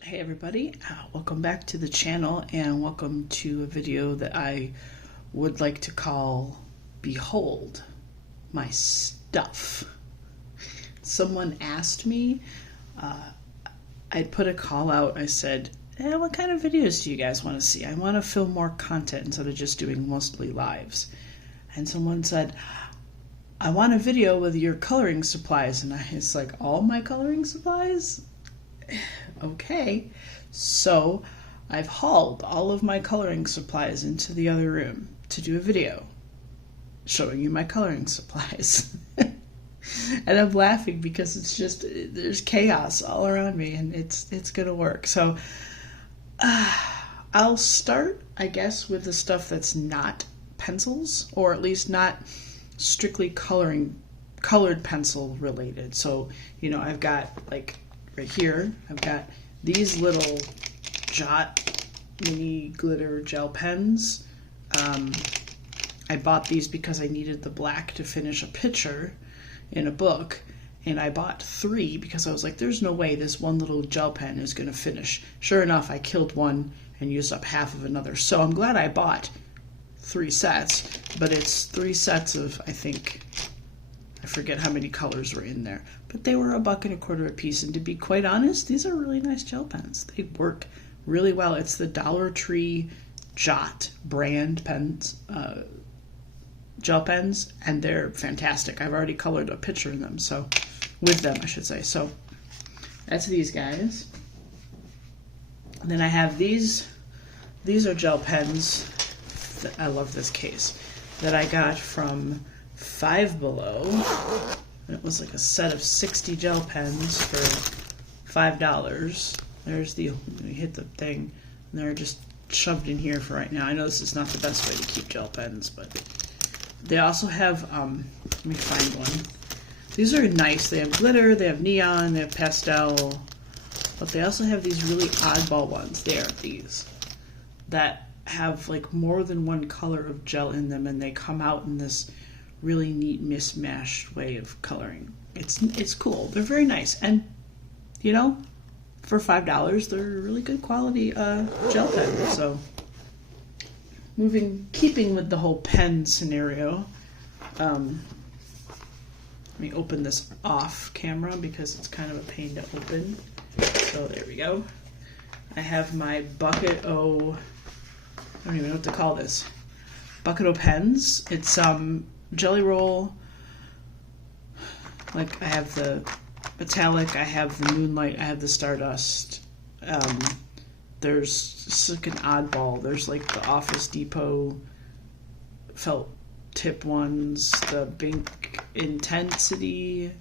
Hey everybody, welcome back to the channel and welcome to a video that I would like to call Behold My Stuff. Someone asked me, I'd put a call out, I said, what kind of videos do you guys want to see? I want to film more content instead of just doing mostly lives. And someone said, I want a video with your coloring supplies. And it's like, all my coloring supplies? Okay, so I've hauled all of my coloring supplies into the other room to do a video showing you my coloring supplies. And I'm laughing because it's just, there's chaos all around me and it's gonna work. So I'll start, I guess, with the stuff that's not pencils, or at least not strictly colored pencil related. So, you know, I've got like right here, I've got these little Jot mini glitter gel pens. I bought these because I needed the black to finish a picture in a book, and I bought 3 because I was like, there's no way this one little gel pen is going to finish. Sure enough, I killed one and used up half of another. So I'm glad I bought 3 sets, but it's 3 sets of, I think, I forget how many colors were in there, but they were $1.25 a piece. And to be quite honest, these are really nice gel pens. They work really well. It's the Dollar Tree Jot brand pens, gel pens, and they're fantastic. I've already colored a picture in them, so with them, I should say. So that's these guys. And then I have these. These are gel pens. I love this case that I got from Five Below, and it was like a set of 60 gel pens for $5. There's the, you hit the thing, and they're just shoved in here for right now. I know this is not the best way to keep gel pens, but they also have, let me find one. These are nice. They have glitter, they have neon, they have pastel, but they also have these really oddball ones. They are these that have like more than one color of gel in them, and they come out in this really neat mismatched way of coloring. It's cool. They're very nice, and you know, for $5, they're really good quality gel pen. So, keeping with the whole pen scenario, let me open this off camera because it's kind of a pain to open. So there we go. I have my Bucket O. I don't even know what to call this. Bucket O pens. It's Jelly Roll. Like I have the metallic, I have the moonlight, I have the stardust. There's like an oddball. There's like the Office Depot felt tip ones, the Bink Intensity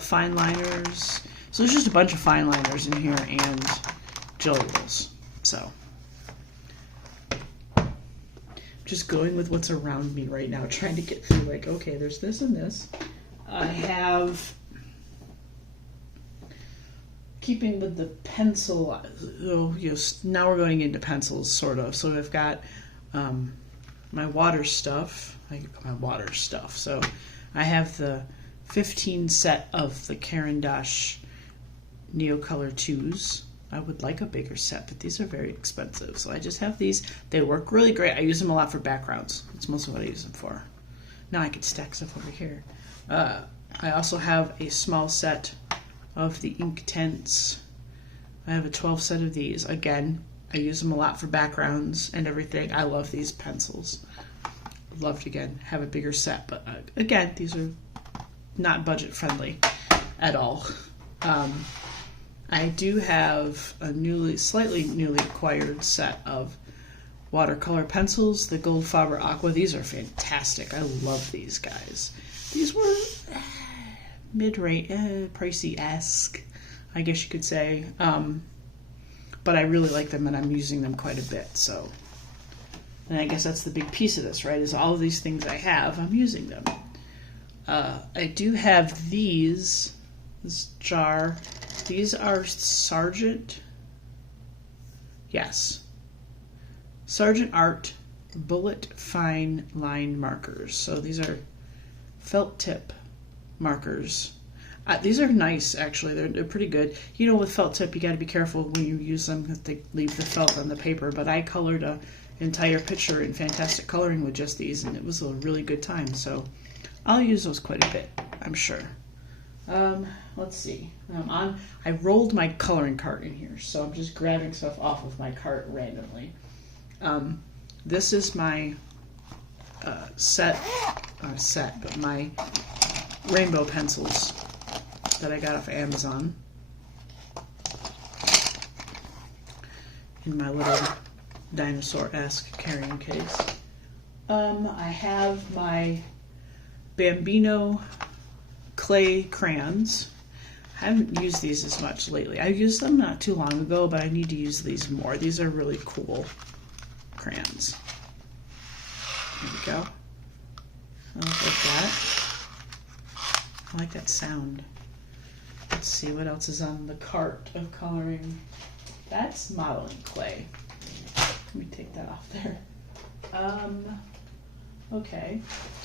fine liners. So there's just a bunch of fine liners in here and Jelly Rolls. So just going with what's around me right now, trying to get through like, okay, there's this and this. I have, keeping with the pencil, now we're going into pencils, sort of. So I've got my water stuff. So I have the 15 set of the Caran d'Ache Neocolor 2s. I would like a bigger set, but these are very expensive. So I just have these. They work really great. I use them a lot for backgrounds. That's most of what I use them for. Now I can stack stuff over here. I also have a small set of the Inktense. I have a 12 set of these. Again, I use them a lot for backgrounds and everything. I love these pencils. Love to, again, have a bigger set. But again, these are not budget friendly at all. I do have a slightly newly acquired set of watercolor pencils, the Goldfaber Aqua. These are fantastic. I love these guys. These were mid-range, pricey-esque, I guess you could say. But I really like them, and I'm using them quite a bit. So, and I guess that's the big piece of this, right? Is all of these things I have, I'm using them. I do have this jar. These are Sargent Art Bullet Fine Line Markers. So these are felt tip markers. These are nice, actually. They're pretty good. You know, with felt tip, you got to be careful when you use them that they leave the felt on the paper. But I colored an entire picture in Fantastic Coloring with just these, and it was a really good time. So I'll use those quite a bit, I'm sure. Let's see. I rolled my coloring cart in here, so I'm just grabbing stuff off of my cart randomly. This is my but my rainbow pencils that I got off Amazon in my little dinosaur-esque carrying case. I have my Bambino clay crayons. I haven't used these as much lately. I used them not too long ago, but I need to use these more. These are really cool crayons. There we go. I like that. I like that sound. Let's see what else is on the cart of coloring. That's modeling clay. Let me take that off there. Okay.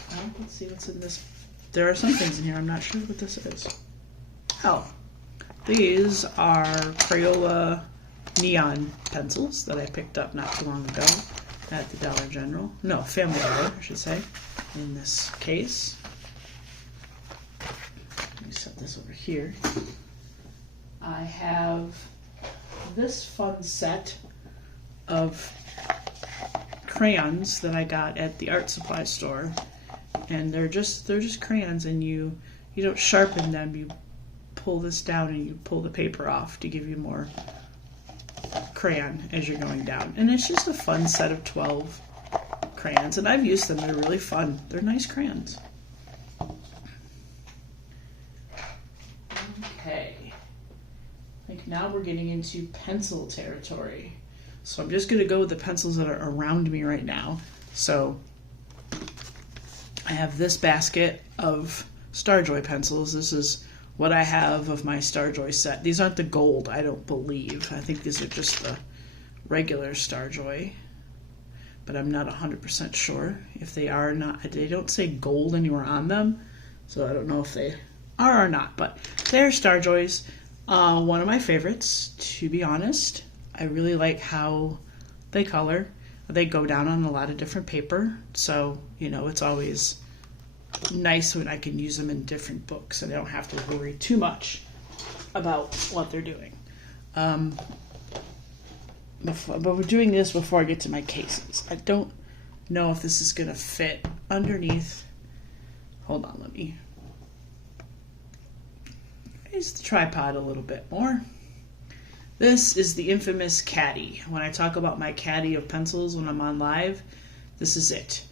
Well, let's see what's in this. There are some things in here. I'm not sure what this is. Oh, these are Crayola neon pencils that I picked up not too long ago at the Dollar General. No, Family Dollar, I should say, in this case. Let me set this over here. I have this fun set of crayons that I got at the art supply store, and they're just crayons, and you don't sharpen them. You pull this down and you pull the paper off to give you more crayon as you're going down. And it's just a fun set of 12 crayons, and I've used them. They're really fun. They're nice crayons. Okay. I think now we're getting into pencil territory. So I'm just going to go with the pencils that are around me right now. So I have this basket of Starjoy pencils. This is what I have of my Starjoy set. These aren't the gold, I don't believe. I think these are just the regular Starjoy, but I'm not 100% sure if they are or not. They don't say gold anywhere on them, so I don't know if they are or not, but they're Starjoys. One of my favorites, to be honest. I really like how they color. They go down on a lot of different paper, so you know it's always nice when I can use them in different books and I don't have to worry too much about what they're doing. But we're doing this before I get to my cases. I don't know if this is going to fit underneath. Hold on, let me raise the tripod a little bit more. This is the infamous caddy. When I talk about my caddy of pencils when I'm on live, this is it.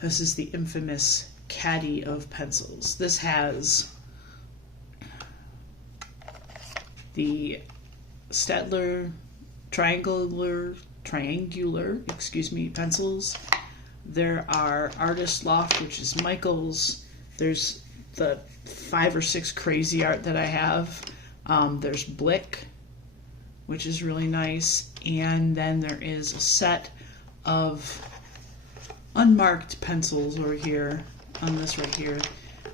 This is the infamous caddy of pencils. This has the Staedtler triangular, pencils. There are Artist Loft, which is Michael's. There's the 5 or 6 crazy art that I have. There's Blick, which is really nice. And then there is a set of unmarked pencils over here on this right here.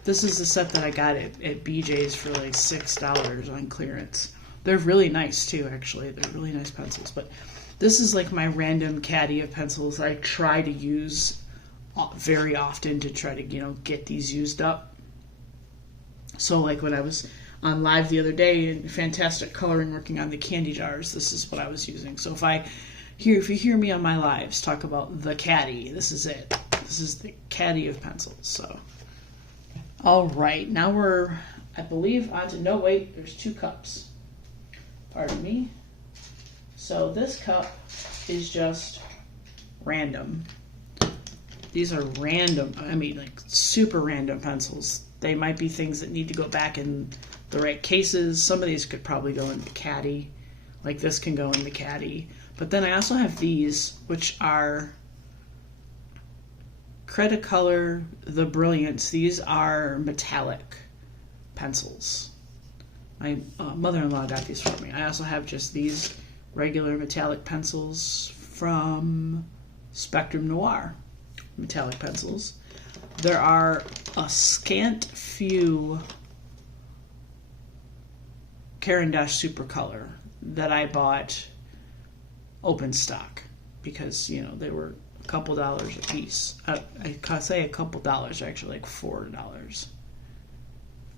This is the set that I got at BJ's for like $6 on clearance. They're really nice too, actually. They're really nice pencils. But this is like my random caddy of pencils I try to use very often to try to, get these used up. So like when I was on live the other day in Fantastic Coloring working on the candy jars, this is what I was using. So if you hear me on my lives talk about the caddy, this is it. This is the caddy of pencils. So, all right, now we're, I believe, onto, no wait, there's 2 cups. Pardon me. So this cup is just random. These are random, like super random pencils. They might be things that need to go back in the right cases. Some of these could probably go in the caddy. Like this can go in the caddy. But then I also have these, which are Cretacolor The Brilliance. These are metallic pencils. My mother-in-law got these for me. I also have just these regular metallic pencils from Spectrum Noir. Metallic pencils. There are a scant few Caran d'Ache Super Color that I bought open stock because, you know, they were a couple dollars a piece. I say a couple dollars, actually like $4.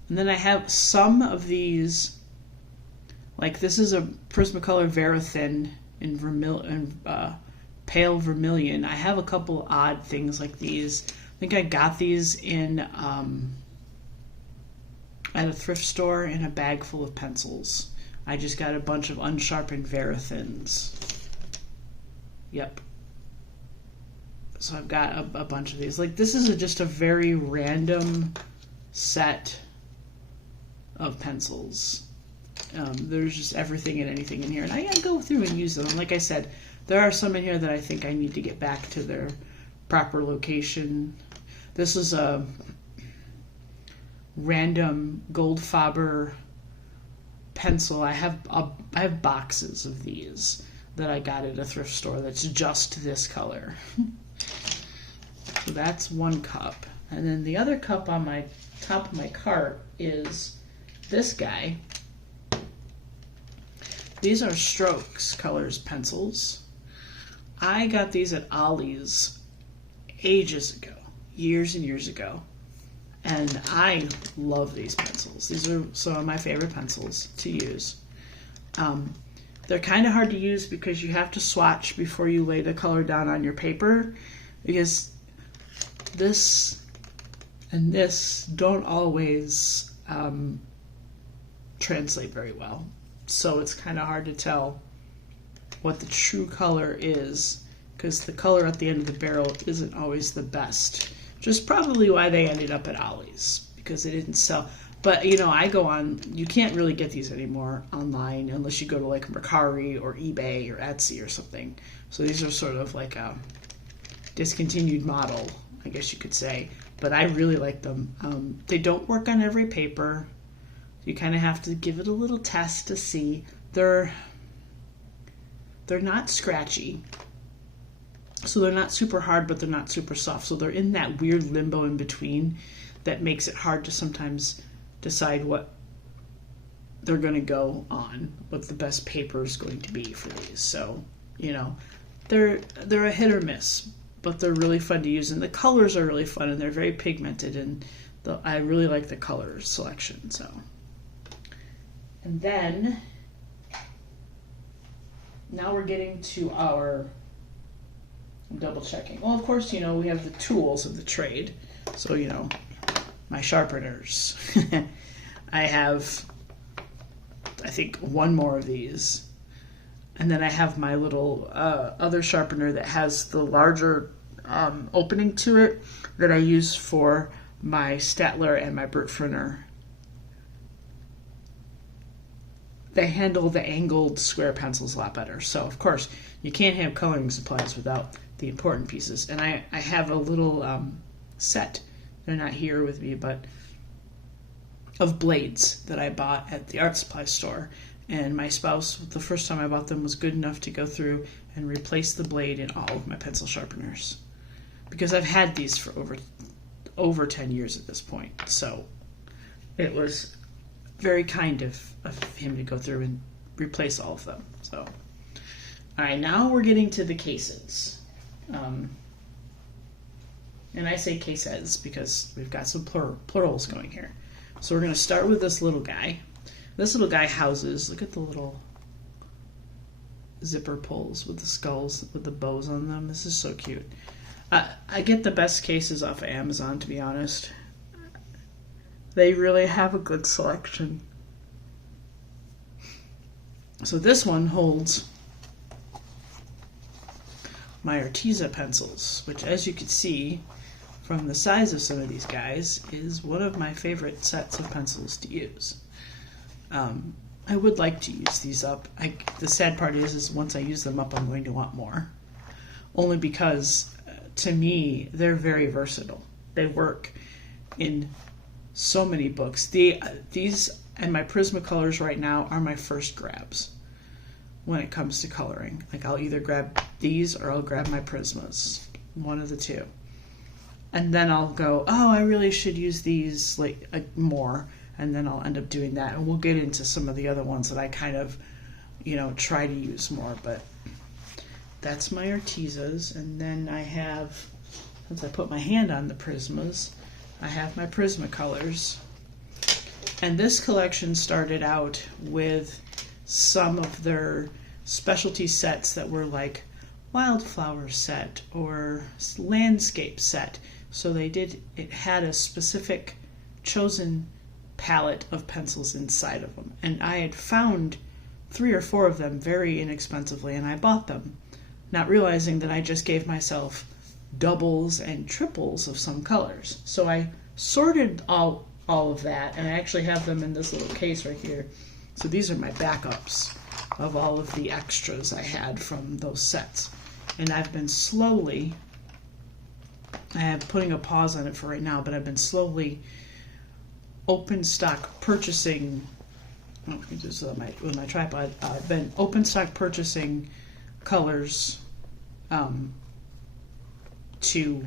And then I have some of these, like this is a Prismacolor Verithin in pale vermilion. I have a couple odd things like these. I think I got these in at a thrift store in a bag full of pencils. I just got a bunch of unsharpened Verithins. Yep. So I've got a bunch of these. Like this is just a very random set of pencils. There's just everything and anything in here, and I gotta go through and use them. Like I said, there are some in here that I think I need to get back to their proper location. This is a random Goldfaber pencil. I have boxes of these that I got at a thrift store that's just this color. So that's one cup, and then the other cup on my top of my cart is this guy. These are Strokes Colors pencils. I got these at Ollie's ages ago, years and years ago, and I love these pencils. These are some of my favorite pencils to use. They're kind of hard to use because you have to swatch before you lay the color down on your paper, because this and this don't always translate very well. So it's kind of hard to tell what the true color is, because the color at the end of the barrel isn't always the best. Which is probably why they ended up at Ollie's, because they didn't sell. But, you know, I go on, you can't really get these anymore online unless you go to like Mercari or eBay or Etsy or something. So these are sort of like a discontinued model, I guess you could say. But I really like them. They don't work on every paper. You kind of have to give it a little test to see. They're not scratchy. So they're not super hard, but they're not super soft. So they're in that weird limbo in between that makes it hard to sometimes decide what they're going to go on, what the best paper is going to be for these. So, you know, they're a hit or miss, but they're really fun to use, and the colors are really fun, and they're very pigmented, and I really like the color selection. So, and then now we're getting to our, I'm double checking. Well, of course, you know, we have the tools of the trade. So, you know, my sharpeners. I have, I think, one more of these. And then I have my little other sharpener that has the larger opening to it that I use for my Staedtler and my Bertfrener. They handle the angled square pencils a lot better. So, of course, you can't have coloring supplies without the important pieces. And I have a little set, they're not here with me, but of blades that I bought at the art supply store. And my spouse, the first time I bought them, was good enough to go through and replace the blade in all of my pencil sharpeners. Because I've had these for over 10 years at this point. So it was very kind of him to go through and replace all of them. So, all right, now we're getting to the cases. And I say cases because we've got some plurals going here. So we're going to start with this little guy. This little guy houses, look at the little zipper pulls with the skulls, with the bows on them. This is so cute. I get the best cases off of Amazon, to be honest. They really have a good selection. So this one holds my Arteza pencils, which, as you can see from the size of some of these guys, is one of my favorite sets of pencils to use. I would like to use these up. The sad part is once I use them up, I'm going to want more. Only because, to me, they're very versatile. They work in so many books. These and my Prismacolors right now are my first grabs when it comes to coloring. Like, I'll either grab these or I'll grab my Prismas. One of the two. And then I'll go, oh, I really should use these more. and then I'll end up doing that. And we'll get into some of the other ones that I kind of, try to use more. But that's my Artezas. And then I have, since I put my hand on the Prismas, I have my Prismacolors. And this collection started out with some of their specialty sets that were like wildflower set or landscape set. So it had a specific chosen palette of pencils inside of them. And I had found 3 or 4 of them very inexpensively, and I bought them, not realizing that I just gave myself doubles and triples of some colors. So I sorted all of that, and I actually have them in this little case right here. So these are my backups of all of the extras I had from those sets. And I've been slowly, I am putting a pause on it for right now, but I've been slowly open stock purchasing, with my tripod, I've been open stock purchasing colors to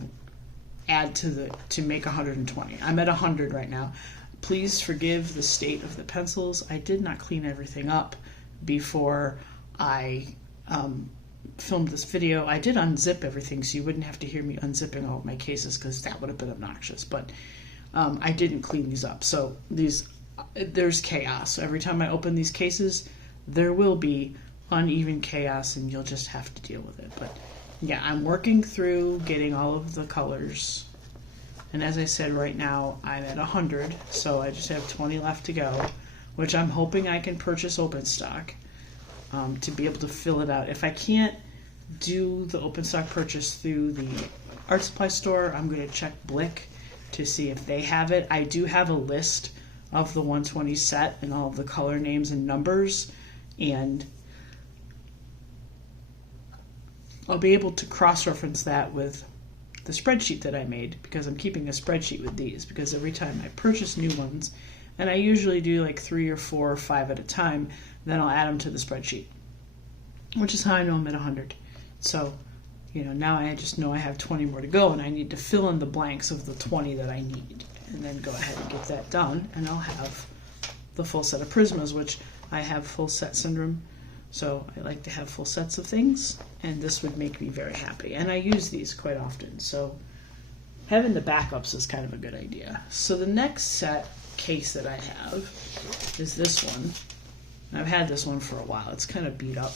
add to make 120. I'm at 100 right now. Please forgive the state of the pencils. I did not clean everything up before I filmed this video. I did unzip everything, so you wouldn't have to hear me unzipping all of my cases, because that would have been obnoxious. But I didn't clean these up, so there's chaos. So every time I open these cases, there will be uneven chaos, and you'll just have to deal with it. But yeah, I'm working through getting all of the colors, and as I said, right now I'm at 100, so I just have 20 left to go, which I'm hoping I can purchase open stock to be able to fill it out. If I can't do the open stock purchase through the art supply store, I'm going to check Blick to see if they have it. I do have a list of the 120 set and all of the color names and numbers, and I'll be able to cross-reference that with the spreadsheet that I made, because I'm keeping a spreadsheet with these, because every time I purchase new ones, and I usually do like 3 or 4 or 5 at a time, then I'll add them to the spreadsheet, which is how I know I'm at 100. So, now I just know I have 20 more to go, and I need to fill in the blanks of the 20 that I need, and then go ahead and get that done, and I'll have the full set of Prismas, which I have full set syndrome, so I like to have full sets of things, and this would make me very happy. And I use these quite often, so having the backups is kind of a good idea. So the next case that I have is this one. I've had this one for a while. It's kind of beat up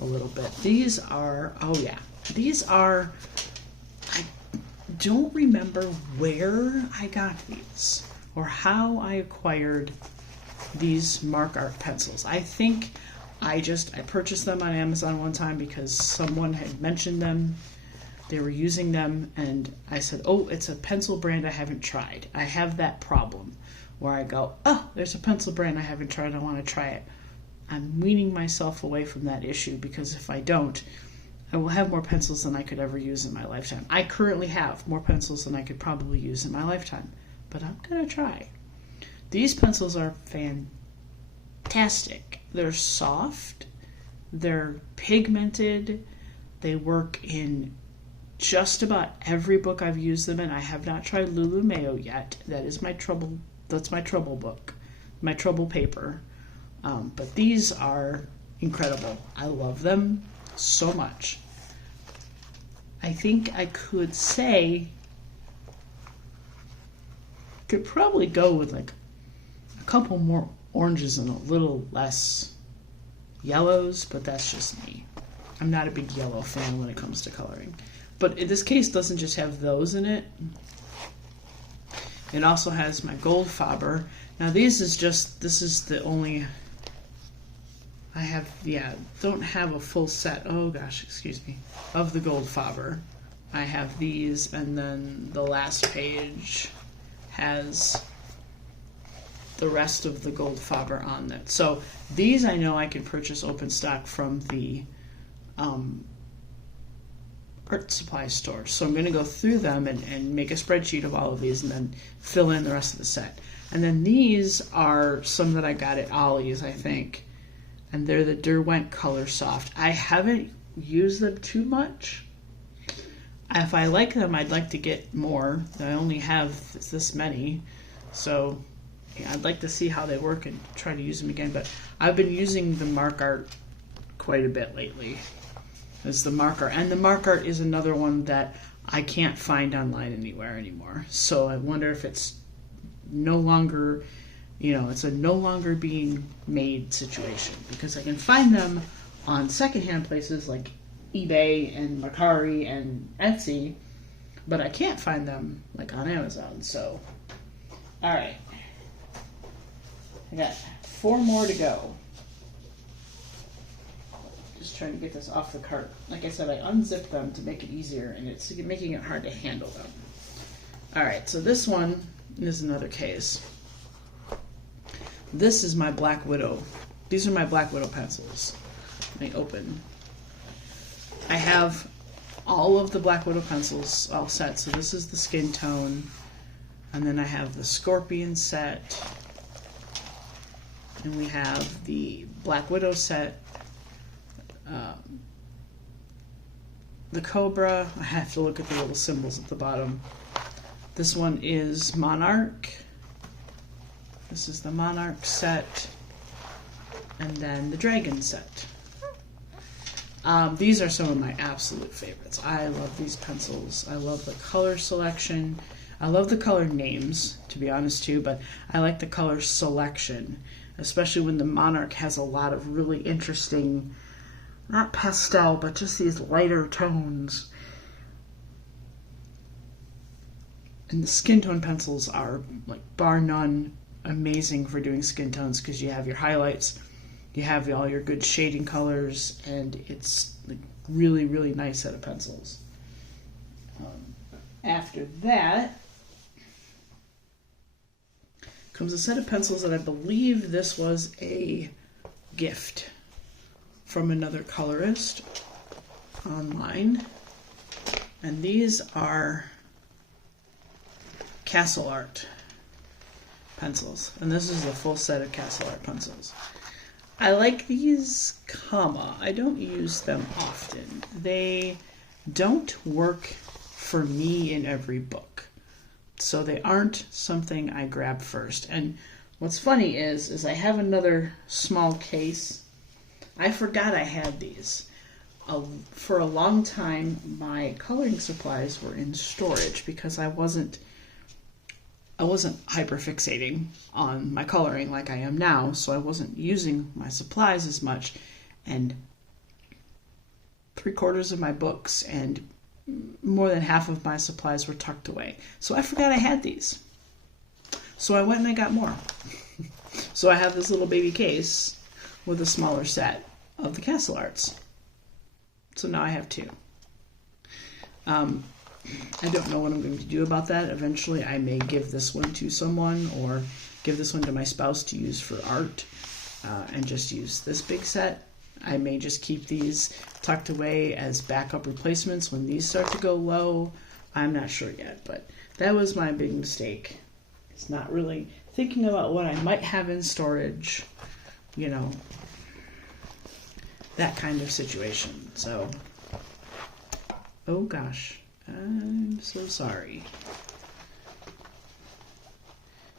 a little bit. These are, I don't remember where I got these or how I acquired these Mark Art pencils. I think I purchased them on Amazon one time because someone had mentioned them. They were using them, and I said, oh, it's a pencil brand I haven't tried. I have that problem where I go, oh, there's a pencil brand I haven't tried, I want to try it. I'm weaning myself away from that issue, because if I don't, I will have more pencils than I could ever use in my lifetime. I currently have more pencils than I could probably use in my lifetime, but I'm going to try. These pencils are fantastic. They're soft, they're pigmented, they work in just about every book I've used them in. I have not tried Lulu Mayo yet. That is my trouble. That's my trouble book, my trouble paper. But these are incredible. I love them so much. I think I could probably go with like a couple more oranges and a little less yellows, but that's just me. I'm not a big yellow fan when it comes to coloring. But in this case, doesn't just have those in it. It also has my gold Faber. Now this is the only, don't have a full set, oh gosh, excuse me, of the gold Faber. I have these, and then the last page has the rest of the gold Faber on it. So these I know I can purchase open stock from the art supply store. So I'm going to go through them and make a spreadsheet of all of these, and then fill in the rest of the set. And then these are some that I got at Ollie's, I think. And they're the Derwent Color Soft. I haven't used them too much. If I like them, I'd like to get more. I only have this many. So Yeah, I'd like to see how they work and try to use them again, but I've been using the mark art quite a bit lately as the mark art. And the mark art is another one that I can't find online anywhere anymore. So I wonder if it's no longer, it's a no longer being made situation, because I can find them on secondhand places like eBay and Mercari and Etsy, but I can't find them like on Amazon. So, all right. I got 4 more to go. Just trying to get this off the cart. Like I said, I unzipped them to make it easier, and it's making it hard to handle them. All right, so this one is another case. This is my Black Widow. These are my Black Widow pencils. Let me open. I have all of the Black Widow pencils all set. So this is the skin tone, and then I have the Scorpion set. And we have the Black Widow set, the Cobra. I have to look at the little symbols at the bottom. This one is Monarch. This is the Monarch set. And then the Dragon set. These are some of my absolute favorites. I love these pencils. I love the color selection. I love the color names, to be honest too, but I like the color selection, especially when the Monarch has a lot of really interesting, not pastel, but just these lighter tones. And the skin tone pencils are, like, bar none, amazing for doing skin tones, because you have your highlights, you have all your good shading colors, and it's like really, really nice set of pencils. After that comes a set of pencils that I believe this was a gift from another colorist online. And these are Castle Art pencils. And this is the full set of Castle Art pencils. I like these, I don't use them often. They don't work for me in every book. So they aren't something I grab first. And what's funny is I have another small case. I forgot I had these. For a long time, my coloring supplies were in storage because I wasn't hyperfixating on my coloring like I am now, so I wasn't using my supplies as much, and 3/4 of my books and more than half of my supplies were tucked away. So I forgot I had these. So I went and I got more. So I have this little baby case with a smaller set of the Castle Arts. So now I have 2. I don't know what I'm going to do about that. Eventually I may give this one to someone, or give this one to my spouse to use for art, and just use this big set. I may just keep these tucked away as backup replacements when these start to go low. I'm not sure yet, but that was my big mistake. It's not really thinking about what I might have in storage, that kind of situation. So, oh gosh. I'm so sorry.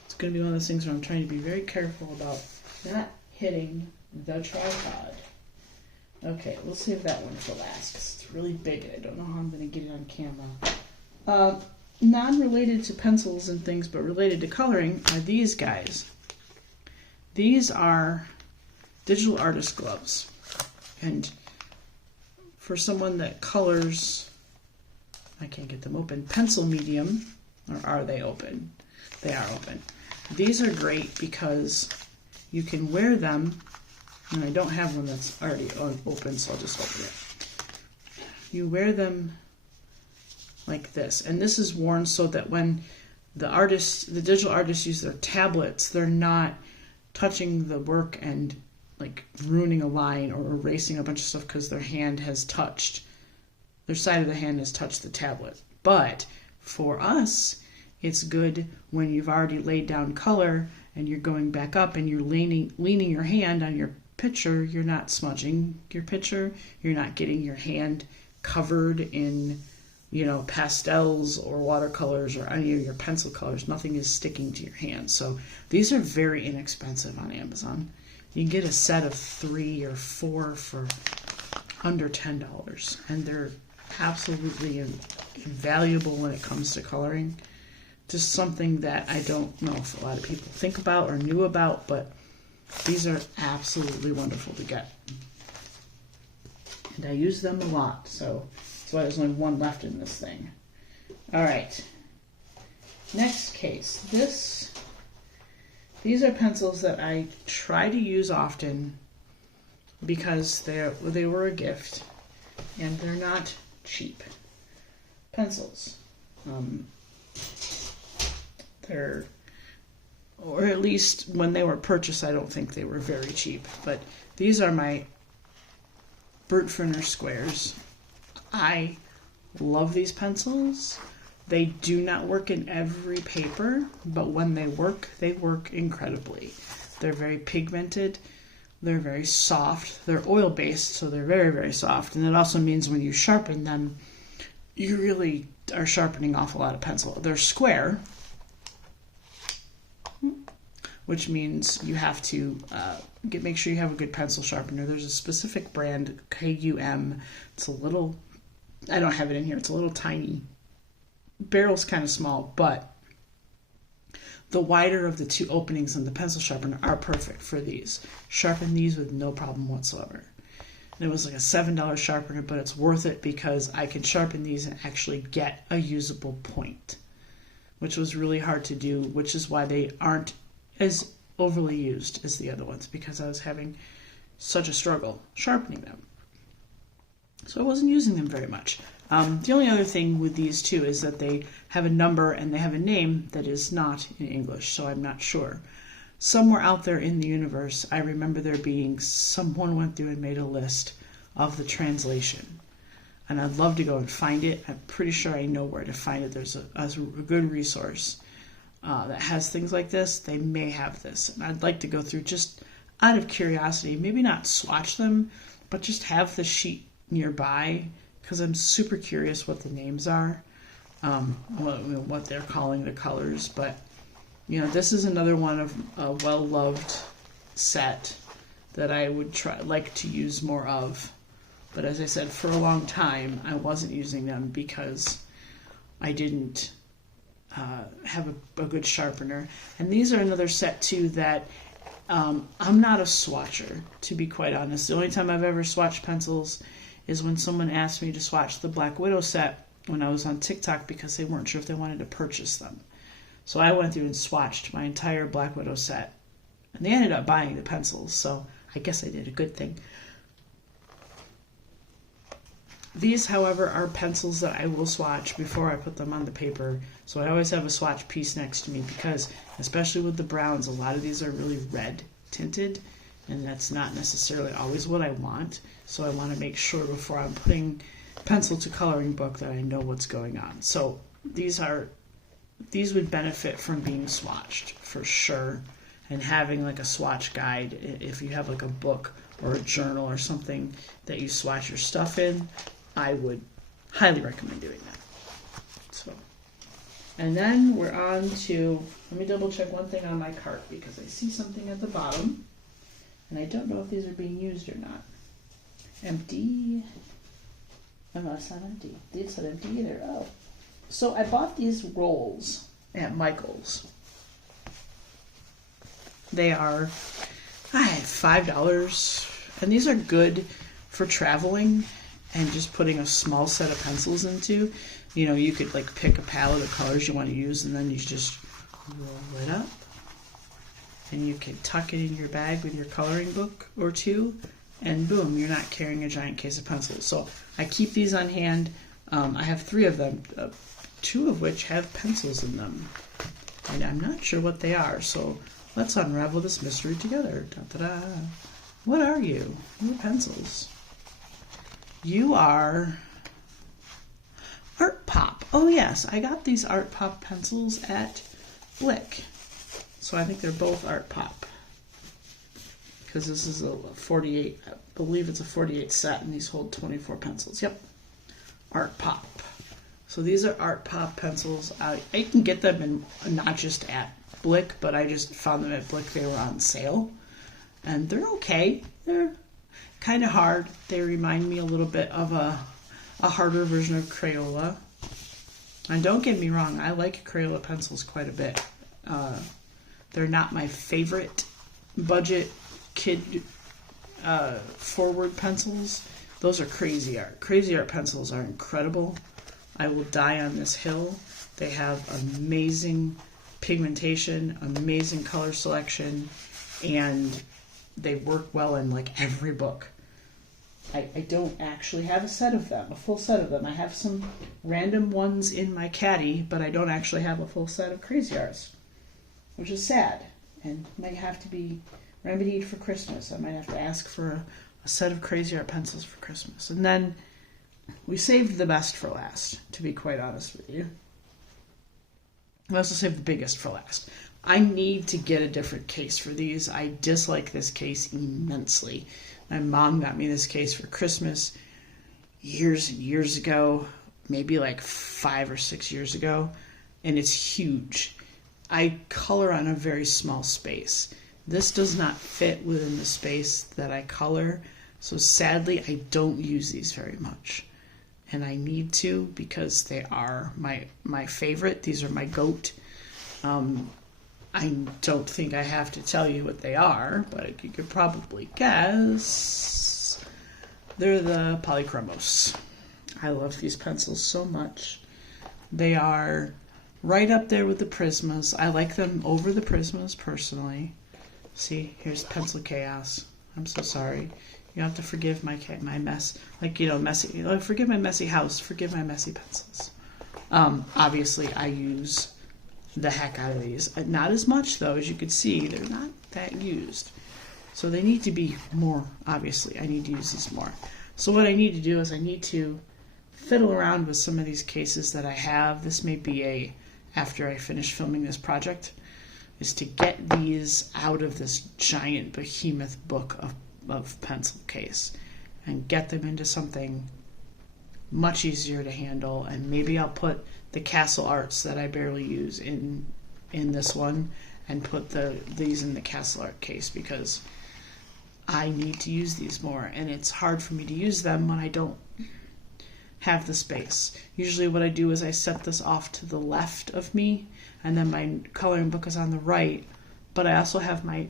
It's going to be one of those things where I'm trying to be very careful about not hitting the tripod. Okay, we'll save that one for last because it's really big and I don't know how I'm going to get it on camera. Non-related to pencils and things, but related to coloring, are these guys. These are digital artist gloves. And for someone that colors, I can't get them open, pencil medium, or are they open? They are open. These are great because you can wear them, and I don't have one that's already open, so I'll just open it. You wear them like this, and this is worn so that when the digital artists use their tablets, they're not touching the work and like ruining a line or erasing a bunch of stuff because their side of the hand has touched the tablet. But for us, it's good when you've already laid down color and you're going back up and you're leaning your hand on your picture. You're not smudging your picture. You're not getting your hand covered in you know, pastels or watercolors or any of your pencil colors. Nothing is sticking to your hand. So these are very inexpensive on Amazon. You can get a set of 3 or 4 for under $10, and they're absolutely invaluable when it comes to coloring. Just something that I don't know if a lot of people think about or knew about, but these are absolutely wonderful to get. And I use them a lot, so that's why there's only one left in this thing. All right. Next case. These are pencils that I try to use often because they were a gift, and they're not cheap pencils. Or at least when they were purchased, I don't think they were very cheap. But these are my Burtfiner squares. I love these pencils. They do not work in every paper, but when they work incredibly. They're very pigmented. They're very soft. They're oil-based, so they're very, very soft. And it also means when you sharpen them, you really are sharpening off a lot of pencil. They're square, which means you have to make sure you have a good pencil sharpener. There's a specific brand, KUM. It's a little, I don't have it in here, it's a little tiny. Barrel's kind of small, but the wider of the two openings in the pencil sharpener are perfect for these. Sharpen these with no problem whatsoever. And it was like a $7 sharpener, but it's worth it because I can sharpen these and actually get a usable point, which was really hard to do, which is why they aren't as overly used as the other ones, because I was having such a struggle sharpening them. So I wasn't using them very much. The only other thing with these two is that they have a number and they have a name that is not in English, so I'm not sure. Somewhere out there in the universe, I remember there being someone went through and made a list of the translation. And I'd love to go and find it. I'm pretty sure I know where to find it. There's a good resource that has things like this. They may have this. And I'd like to go through just out of curiosity, maybe not swatch them, but just have the sheet nearby, because I'm super curious what the names are, what they're calling the colors. But you know, this is another one of a well-loved set that I would like to use more of. But as I said, for a long time I wasn't using them because I didn't have a good sharpener. And these are another set too that I'm not a swatcher, to be quite honest. The only time I've ever swatched pencils is when someone asked me to swatch the Black Widow set when I was on TikTok because they weren't sure if they wanted to purchase them. So I went through and swatched my entire Black Widow set. And they ended up buying the pencils, so I guess I did a good thing. These, however, are pencils that I will swatch before I put them on the paper. So I always have a swatch piece next to me because, especially with the browns, a lot of these are really red tinted. And that's not necessarily always what I want. So I want to make sure before I'm putting pencil to coloring book that I know what's going on. So these would benefit from being swatched for sure, and having like a swatch guide. If you have like a book or a journal or something that you swatch your stuff in, I would highly recommend doing that. So, and then we're on to, let me double check one thing on my cart because I see something at the bottom. And I don't know if these are being used or not. Empty. Oh no, it's not empty. It's not empty either. Oh. So I bought these rolls at Michael's. They are $5. And these are good for traveling and just putting a small set of pencils into. You know, you could like pick a palette of colors you want to use and then you just roll it up. And you can tuck it in your bag with your coloring book or two, and boom, you're not carrying a giant case of pencils. So I keep these on hand. I have 3 of them, 2 of which have pencils in them. And I'm not sure what they are, so let's unravel this mystery together. Da-da-da. What are you? You're pencils. You are Art Pop. Oh yes, I got these Art Pop pencils at Blick. So I think they're both Art Pop. Because this is a 48, I believe it's a 48 set, and these hold 24 pencils. Yep. Art Pop. So these are Art Pop pencils. I can get them in, not just at Blick, but I just found them at Blick. They were on sale. And they're okay. They're kind of hard. They remind me a little bit of a harder version of Crayola. And don't get me wrong, I like Crayola pencils quite a bit. They're not my favorite budget kid forward pencils. Those are Crazy Art. Crazy Art pencils are incredible. I will die on this hill. They have amazing pigmentation, amazing color selection, and they work well in like every book. I don't actually have a set of them, a full set of them. I have some random ones in my caddy, but I don't actually have a full set of Crazy Arts, which is sad and might have to be remedied for Christmas. I might have to ask for a set of Crazy Art pencils for Christmas. And then we saved the best for last, to be quite honest with you. We also saved the biggest for last. I need to get a different case for these. I dislike this case immensely. My mom got me this case for Christmas years and years ago, maybe like 5 or 6 years ago, and it's huge. I color on a very small space. This does not fit within the space that I color, so sadly I don't use these very much. And I need to because they are my favorite. These are my goat. I don't think I have to tell you what they are, but you could probably guess. They're the Polychromos. I love these pencils so much. They are right up there with the Prismas. I like them over the Prismas personally. See, here's Pencil Chaos. I'm so sorry. You have to forgive my mess. Like, messy. Forgive my messy house. Forgive my messy pencils. Obviously, I use the heck out of these. Not as much, though, as you can see. They're not that used. So they need to be more, obviously. I need to use these more. So what I need to do is I need to fiddle around with some of these cases that I have. This may be after I finish filming this project, is to get these out of this giant behemoth book of pencil case and get them into something much easier to handle. And maybe I'll put the Castle Arts that I barely use in this one and put these in the Castle Art case because I need to use these more, and it's hard for me to use them when I don't have the space. Usually what I do is I set this off to the left of me, and then my coloring book is on the right, but I also have my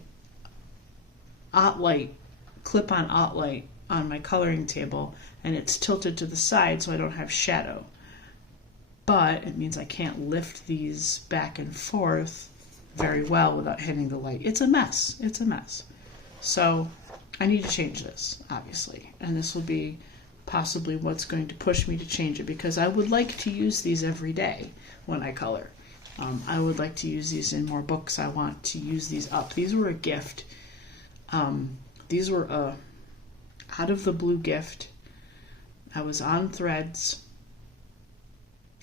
clip-on OttLight on my coloring table, and it's tilted to the side so I don't have shadow. But it means I can't lift these back and forth very well without hitting the light. It's a mess. It's a mess. So I need to change this, obviously. And this will be possibly what's going to push me to change it, because I would like to use these every day when I color. I would like to use these in more books. I want to use these up. These were a gift. These were a out of the blue gift. I was on Threads.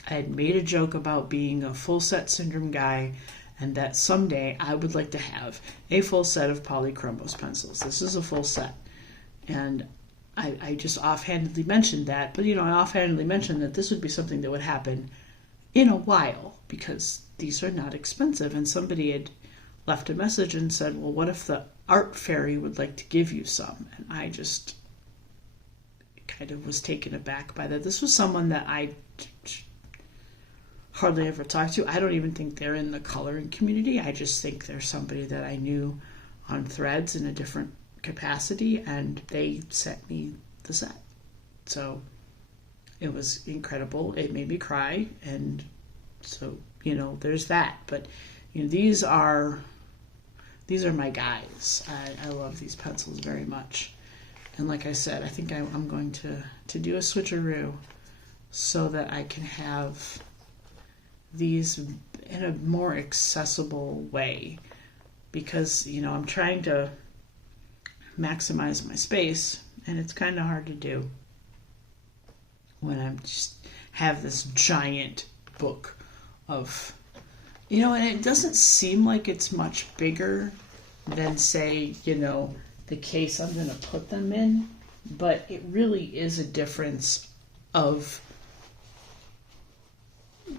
I had made a joke about being a full set syndrome guy, and that someday I would like to have a full set of Polychromos pencils. This is a full set. And I just offhandedly mentioned that, but I offhandedly mentioned that this would be something that would happen in a while because these are not expensive. And somebody had left a message and said, well, what if the art fairy would like to give you some? And I just kind of was taken aback by that. This was someone that I hardly ever talked to. I don't even think they're in the coloring community. I just think they're somebody that I knew on Threads in a different capacity, and they sent me the set. So it was incredible. It made me cry, and so there's that. But these are my guys. I love these pencils very much, and like I said, I think I'm going to do a switcheroo so that I can have these in a more accessible way, because I'm trying to maximize my space, and it's kind of hard to do when I'm just have this giant book of and it doesn't seem like it's much bigger than, say, the case I'm going to put them in, but it really is a difference of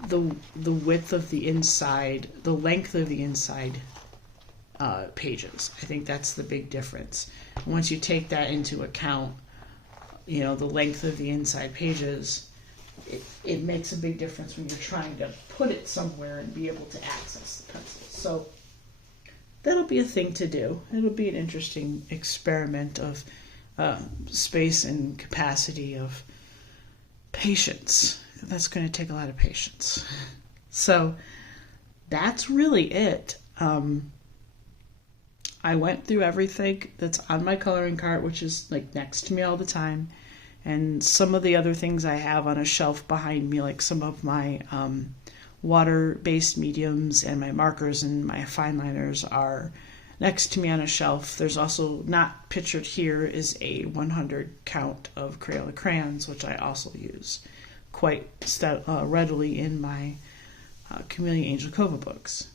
the width of the inside, the length of the inside pages. I think that's the big difference. Once you take that into account, the length of the inside pages, it makes a big difference when you're trying to put it somewhere and be able to access the pencil. So that'll be a thing to do. It'll be an interesting experiment of space and capacity of patience. That's going to take a lot of patience. So that's really it. I went through everything that's on my coloring cart, which is like next to me all the time, and some of the other things I have on a shelf behind me, like some of my water-based mediums and my markers and my fine liners are next to me on a shelf. There's also, not pictured here, is a 100 count of Crayola crayons, which I also use quite readily in my Chameleon Angel Cova books.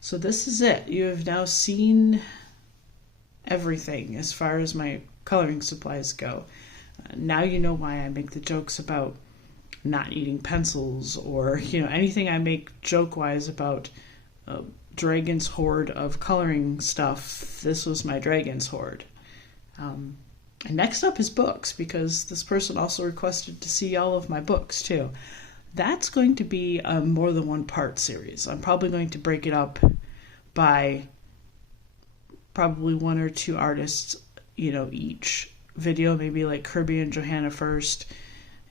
So this is it. You have now seen everything as far as my coloring supplies go. Now you know why I make the jokes about not eating pencils, or anything I make joke-wise about Dragon's hoard of coloring stuff. This was my Dragon's hoard. And next up is books, because this person also requested to see all of my books too. That's going to be a more than one part series. I'm probably going to break it up by probably one or two artists, each video, maybe like Kirby and Johanna first,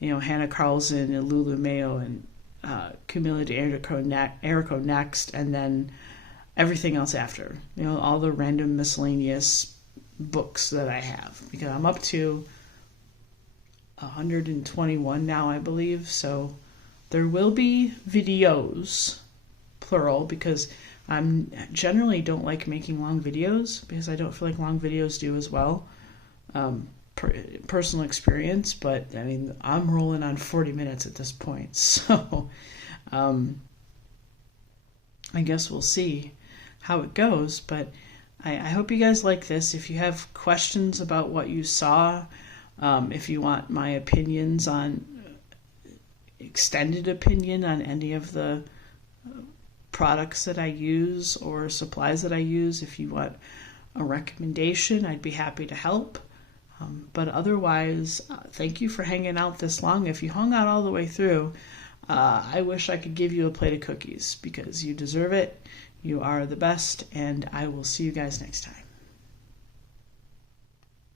Hannah Carlson and Lulu Mayo and Camila de Errico next, and then everything else after. All the random miscellaneous books that I have, because I'm up to 121 now, I believe. So there will be videos, plural, because I generally don't like making long videos, because I don't feel like long videos do as well. Personal experience, but I mean, I'm rolling on 40 minutes at this point, so I guess we'll see how it goes. But I hope you guys like this. If you have questions about what you saw, if you want my opinions on extended opinion on any of the products that I use or supplies that I use, if you want a recommendation, I'd be happy to help. But otherwise, thank you for hanging out this long. If you hung out all the way through, I wish I could give you a plate of cookies, because you deserve it. You are the best, and I will see you guys next time.